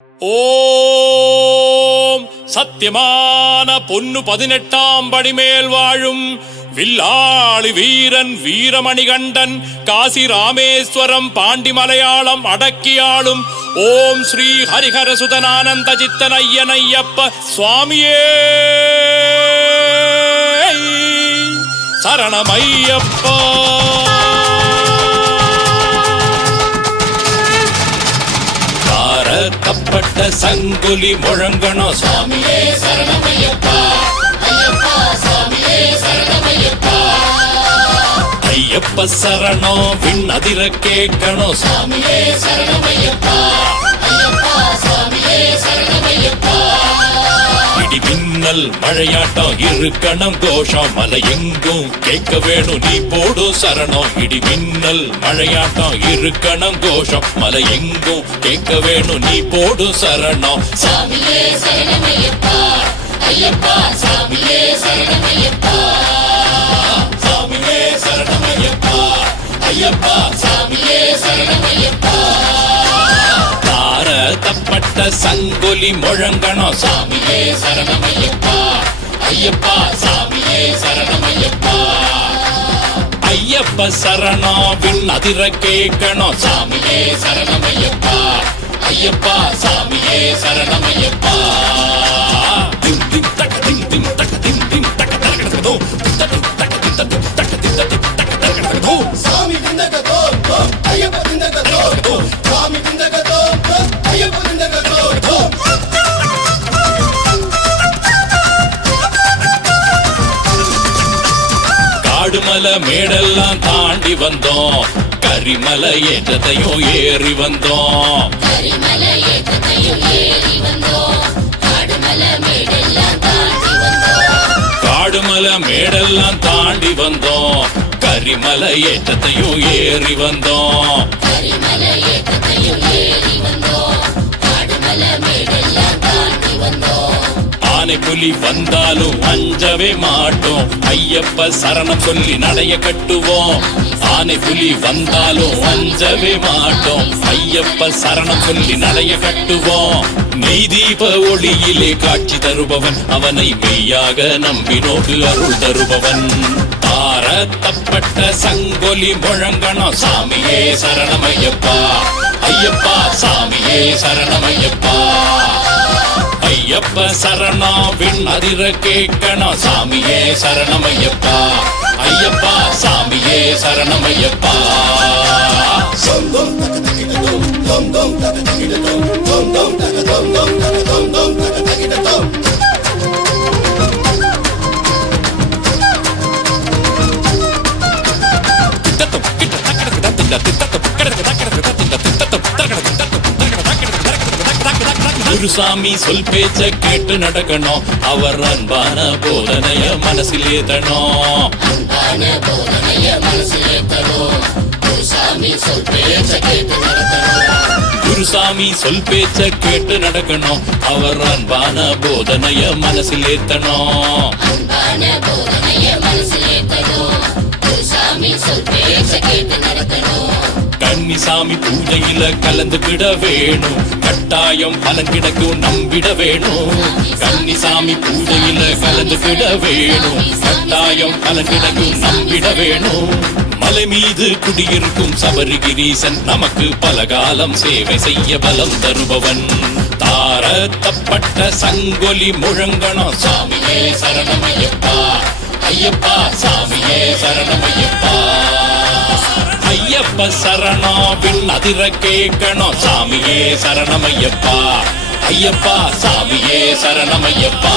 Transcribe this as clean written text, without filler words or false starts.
ஓம் சத்தியமான பொன்னு 18ஆம் படிமேல் வாழும் வில்லாளி வீரன் வீரமணிகண்டன் காசி ராமேஸ்வரம் பாண்டி மலையாளம் அடக்கியாளும் ஓம் ஸ்ரீ ஹரிஹர சுதனானந்த சித்தன் ஐயனையப்ப சுவாமியே சரணமையப்பா. கப்பட்ட சங்குலி முழங்கணும் சுவாமியே சரணமையப்பா. ஐயப்பா சுவாமியே சரணமையப்பா. ஐயப்ப சரணம் விண்ணதிர கேட்கணும் சுவாமியே சரணமையப்பா. ஐயப்பா சுவாமியே சரணமையப்பா. இடி மின்னல் மழையாட்டம் இருக்கணும் கோஷம் மலை எங்கும் கேட்க வேணும் நீ போடு சரணம். இடி மின்னல் மழையாட்டம் இருக்கணும் கோஷம் மலை எங்கும் கேட்க வேணும் நீ போடு சரணம். சாமியே சரணமையப்பா. ஐயப்பா சாமியே சரணமையப்பா. சாமியே சரணமையப்பா. ஐயப்பா சாமியே சரணமையப்பா. தப்பட்ட சங்கொலி முழங்கணும் சாமியே சரணமையப்பா. ஐயப்பா சாமியே சரணமையப்பா. ஐயப்ப சரணம் விண்ணதிர கேட்கணும் சாமியே சரணமையப்பா. ஐயப்பா சாமியே சரணமையப்பா. திம் திம் தக்க திம் திம் தக்க திம் திம் தக்க தரகடதோ தக்க தக்க தக்க தக்க தக்க தரகடதோ சாமி விந்தகதோ ஐயப்ப விந்தகதோ சாமி விந்தகதோ ஐயப்ப விந்தகதோ. காடுமலை மேடெல்லாம் தாண்டி வந்தோம் கரிமலை ஏற்றத்தையும் ஏறி வந்தோம். கரிமலை ஏற்றத்தையும் ஏறி வந்தோம். காடுமலை மேடெல்லாம் தாண்டி வந்தோம். காடுமலை மேடெல்லாம் தாண்டி வந்தோம் கரிமலை ஏற்றத்தையும் ஏறி வந்தோம். கரிமலை ஏற்றத்தையும் ஏறி வந்தோம். காடுமலை மேடெல்லாம் தாண்டி வந்தோம். ஆனை புலி வந்தாலும் அஞ்சவே மாட்டோம் ஐயப்ப சரணம் சொல்லி நடைய கட்டுவோம். ஆனை புலி வந்தாலும் அஞ்சவே மாட்டோம் ஐயப்ப சரணம் சொல்லி நடைய கட்டுவோம். நெய் தீப ஒளியிலே காட்சி தருபவன் அவனை மெய்யாக நம்பினோடு அருள் தருபவன். தப்பட்ட சங்கொலி முழங்கணும் சாமியே சரணமையப்பா. ஐயப்பா சாமியே சரணமையப்பா. ஐயப்ப சரணம் விண்ணதிர கேட்கணும் சாமியே சரணமையப்பா. ஐயப்பா சாமியே சரணமையப்பா. தம் தம் தக்க தக்கிடதோ தம் தம் தக்க தக்கிடதோ தம் தம் தக்க தம் தம் தக்க தம் தம் தக்க தக்கிடதோ. குருசாமி சொல் பேச்ச கேட்டு நடக்கணும் அவர் அன்பான போதனைய மனசில் ஏத்தணும். அன்பான போதனைய மனசில் ஏத்தணும். சாமி சொல் பேச்ச கேட்டு நடக்கணும். குருசாமி சொல் பேச்ச கேட்டு நடக்கணும் அவர் அன்பான போதனைய மனசில் ஏத்தணும். அன்பான போதனைய மனசில் ஏத்தணும். சாமி சொல் பேச்ச கேட்டு நடக்கணும். கன்னிசாமி பூஜையில கலந்துகிட வேணும் கட்டாயம் பலன் கிடைக்கும் நம்பிட வேணும். கன்னிசாமி பூஜையில கலந்துகிட வேணும் கட்டாயம் பலன் கிடைக்கும் நம்பிட வேணும். மலை மீது குடியிருக்கும் சபரிகிரீசன் நமக்கு பலகாலம் சேவை செய்ய பலம் தருபவன். தப்பட்ட சங்கொலி முழங்கணும் சாமியே சரணமையப்பா. ஐயப்பா சாமியே சரணமையப்பா. ஐயப்ப சரணம் விண்ணதிர கேட்கணும் சாமியே சரணமையப்பா. ஐயப்பா சாமியே சரணமையப்பா.